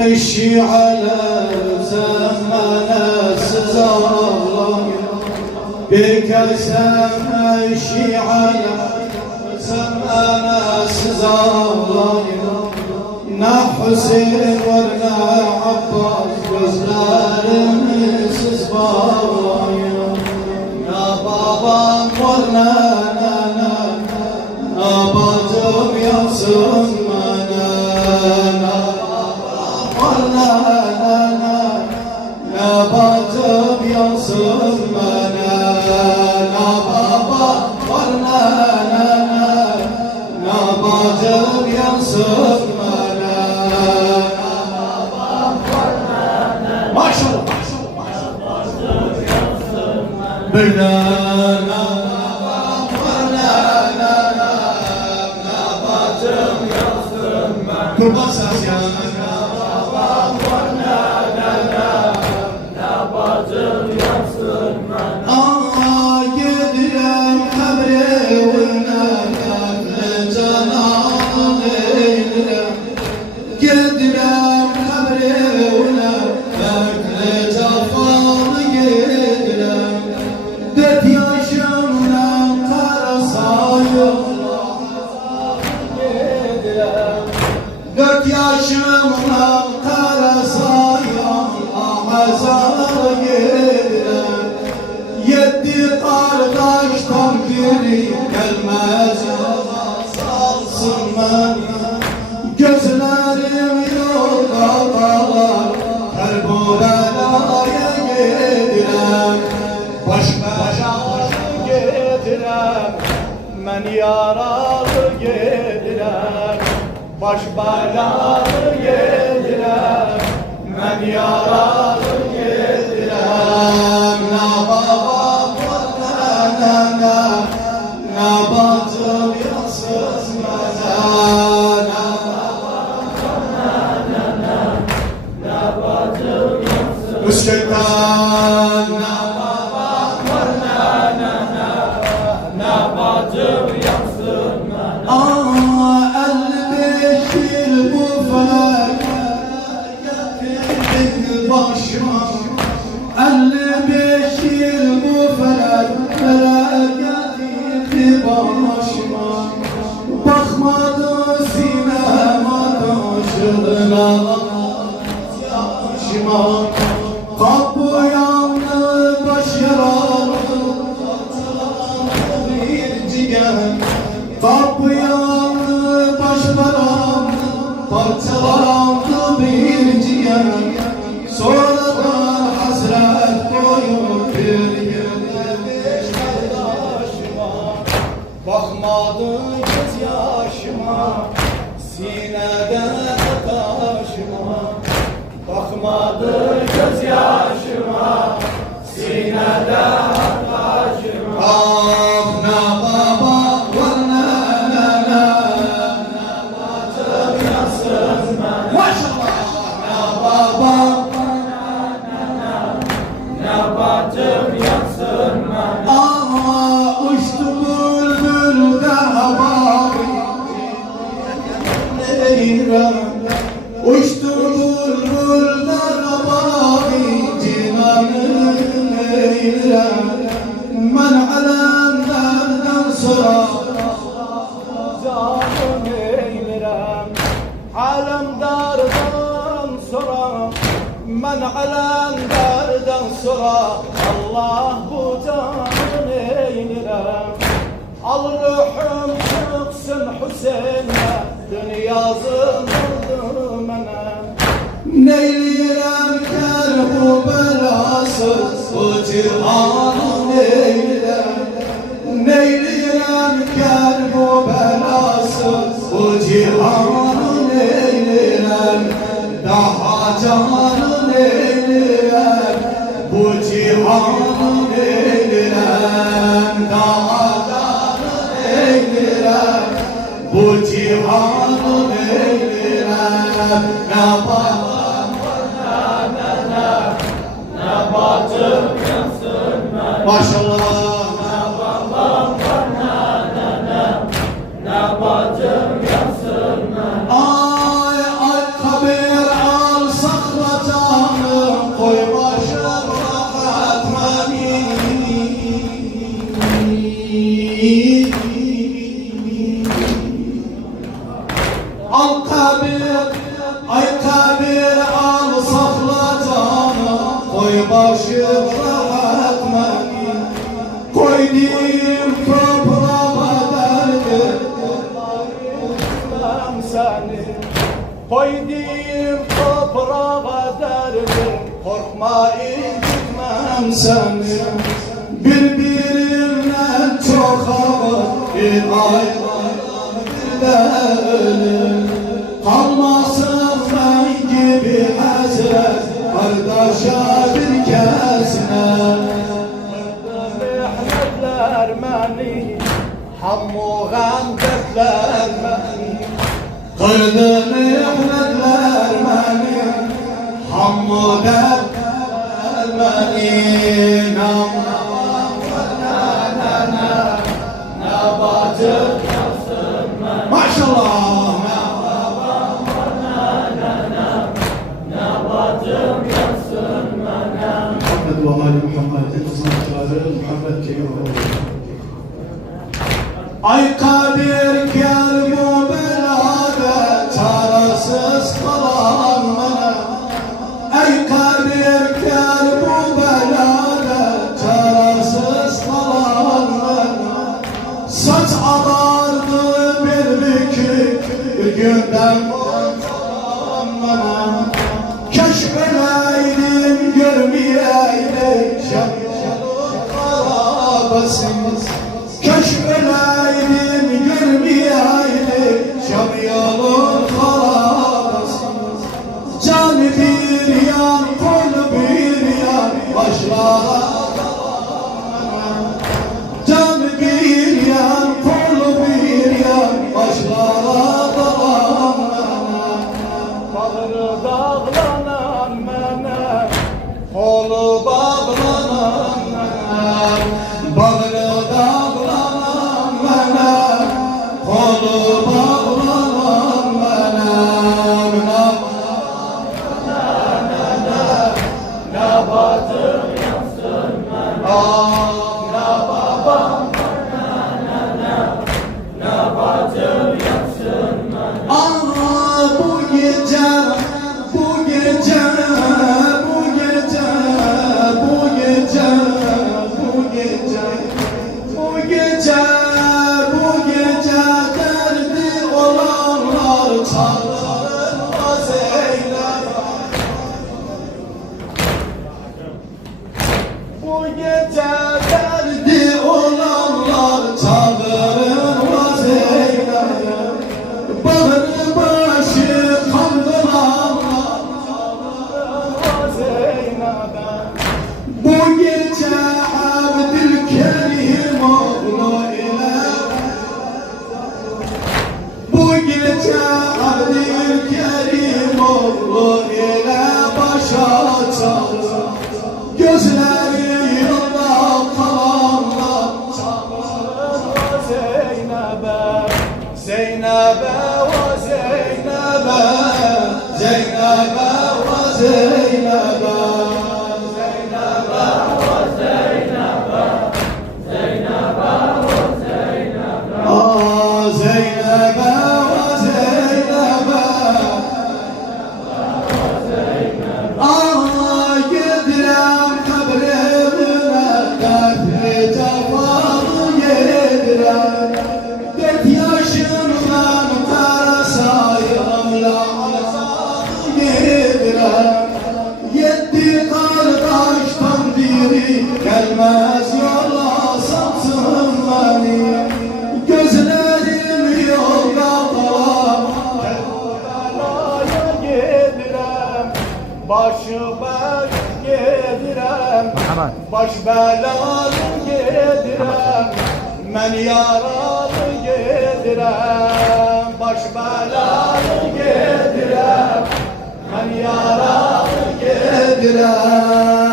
eşi ala zamana sızağlar bir kesem eşi ala zamana sızağlar ne Hüseyin var ne Abbas gözlerimiz bağlayır ne babam var ne bacım yansın bana ne bacım yansın bana ne baba var ne bacım yansın bana maşallah birden kurban sasyana Aa gidirem kabrevine cananı eylem gidirem kabrevine cafanı gidirem 4 yaşımdan karasayım 4 yaşımdan karasayım mezara gidirem 7 kardeşten biri gelmez salsın bana gözlerim yolda dağlar her bu belaya gidirem baş belaya gidirem ben yaralı gidirem baş belaya gidirem ben yaralı gidirem ne babam var ne bacım yansız bana ne bacım yansız Üsküp'ten ne babam var ne bacım yansın bana 55 yıl bu felak başıma 55 yıl bu felak getirdi başıma bakmadı sinema taşına yaşıma kapı yandı baş yaralı bir ciğer kapı yandı baş paramdı parçalandı bir ciğer sonradan hasret koyup bir yerde 5 kardeşime bakmadı göz yaşıma sineden taşıma bakmadı göz yaşıma sineden taşıma ah ne baba var ne bacım yansın bana maşallah ne baba ne bacım yansın bana ama uçtu bülbül de havayı uçtu bülbül de havayı cinanı eylem men alemlerden sonra canım eylem alemdardan sonra men alemdardan sonra Allah bu canım eylem al ruhum çıksın Hüseyin'e dünyasın oldu mene neyleyirem ker bu belasız bu cihanı neyleyirem neyleyirem ker bu belasız bu cihanı neyleyirem daha canı neyleyirem bu cihanı neyleyirem daha bu cihanı neyleyirem ne babam ne bacım yansın bana maşallah ne babam var ne bacım yansın bana ay kabir al başı bırakmayı, koydum toprağa derdim, seni koydum toprağa derdim, korkma incitmem seni. Birbirinden çok ağır bir ayrılık bir de ölüm, kalmasın ben gibi hasret kardeşe bir kesne. Mehmetler beni, hammu gandetler beni, kırdı mehmetler beni, hammu dertler beni. Maşallah. Muhammed ve Ali Muhammed, Muhammed Kemal. Ay kadir gel bu belada, çaresiz kalan bana. Ay kadir gel bu belada, çaresiz kalan bana. Saç ağardı bir bükük, bir günden kurtaran bana. Keşfedeydim görmeyeydim şam yolu karabasınız. Keşfedeydim görmeyeydim şam yolu karabasınız. Can bir yan, kol bir yan, başlara dalan. Can bir yan, kol bir yan, başlara dalan. Bağrı dağlanan mene, kolu bağlanan mene. Bağrı dağlanan mene, kolu bağlanan mene. Ne batım yansın mene, ne babam ne batım yansın mene. Bu gece, bu gece, bu gece, bu gece, bu gece, bu gece, bu gece derdi olanlar çağırmaz eylem. Bu gece derdi olanlar çağırmaz eylem. Bağrı başı kandıranlar çağırmaz eylem. Bu gece Abdülkerim oğlu ile, bu gece Abdülkerim oğlu ile başa çalır. Gözleri yolda kalanlar çağırır Zeynep'e, Zeynep'e ve Zeynep'e, Zeynep'e ve Zeynep'e, Zeynep'e ve Zeynep'e, Zeynep'e ve Zeynep'e, Zeynep'e ve Zeynep'e. Yedirem kabrime, dertli cefalı yedirem. 4 yaşımdan karasayımla azadı yedirem. 7 kardeşten biri gelmez yola satsın beni. Gözlerim yolda kalan, Kerbela'ya yedirem. Başı baş yedirem, baş belalı yedirem. Men yaralı yedirem, baş belalı yedirem. Men yaralı yedirem.